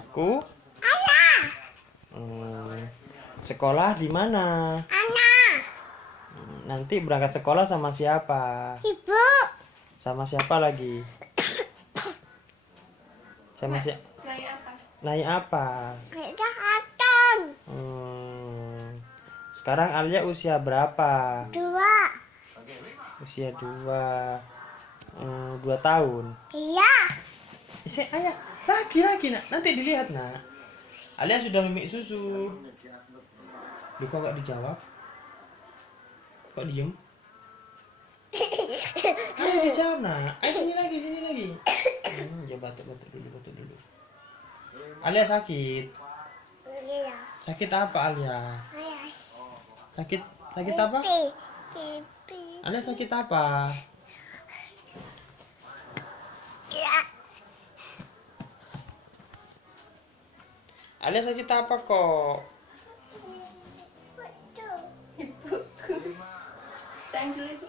Namaku sekolah di mana? Nanti berangkat sekolah sama siapa? Ibu. Sama siapa lagi? Sama siapa? Naik apa? Sekarang Alia usia berapa? 2. Usia 2 tahun. Iya. Ayah, lagi nak. Nanti dilihat nak. Alia sudah memik susu. Duh, kok gak dijawab? Kok diem? Ayo dijawab nak. Ayo sini lagi. Ya batuk dulu. Alia sakit. Iya. Sakit apa Alia? Sakit apa? Kipi. Alia sakit apa? Iya. Alia sakit apa kok? Betul. Ibuku. Sayang dulu itu.